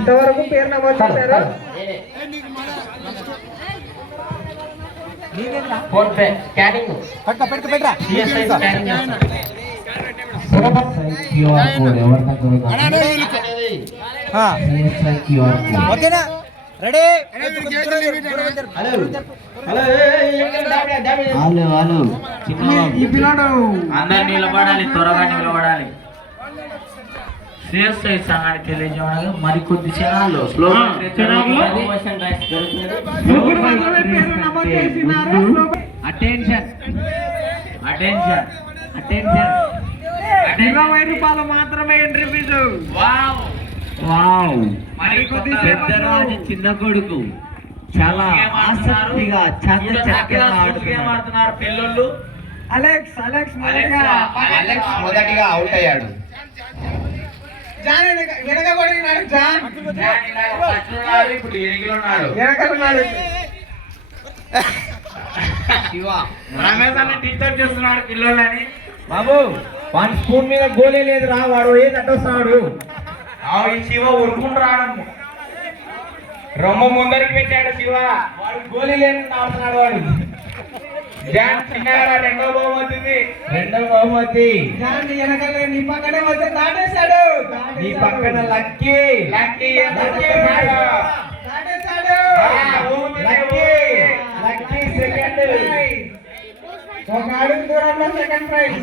ఇంతవరకు పేరు నమోదు చేశారు. ఫోన్ పే స్కానింగ్ పెట్టరా సిఎస్ఐ స్కానింగ్ క్యూఆర్ కోడ్ ఎవరి దగ్గర సిఎస్ఐ క్యూఆర్ కోడ్ ఓకేనా రెడీ హలో హలో ఈ పిల్లాడు అందరు నిలబడాలి, త్వరగా నిలబడాలి. సిఎస్ఐ సంఘాన్ని తెలియజేయడానికి మరికొద్ది క్షణాల్లో ముగ్గురు మాత్రమే పేరు నమోదు చేసినారు. అటెన్షన్ అటెన్షన్ అటెన్షన్ 20 రూపాయలు మాత్రమే ఎంట్రీ ఫీజు. వావ్ మరికొద్ది పెద్దరాజు చిన్న కొడుకు చాలా ఆసక్తిగా చక్కగా ఆడుతున్నారు పిల్లలు. అలెక్స్ మొదటిగా అవుట్ అయ్యాడు. జాన్ వెనకబడినాడు. జాన్ ఇప్పుడు ఎనికిలున్నాడు. వెనకబడినాడు. రమేష్ అన్న డిస్టర్బ్ చేస్తున్నాడు పిల్లలని. బాబు వాడి స్పూన్ మీద గోలీ లేదు రా, వాడు ఏది అడ్డొస్తున్నాడు. ఈ శివ ఉరుకుంటూ రావడం రొమ్మ ముందరికి పెట్టాడు శివ. వాడు గోలీ లేని ఆడుతున్నాడు వాడు. జాన్ చిన్నగా రెండో బహుమతి. రెండవ బహుమతి జాన్ వెనకలే నీ పక్కనే వస్తే దాటేశాడు. నీ పక్కన లక్కీ లక్కీ దాటేశాడు. Lucky second. ఒక అడుగు దూరంలో సెకండ్ ప్రైజ్.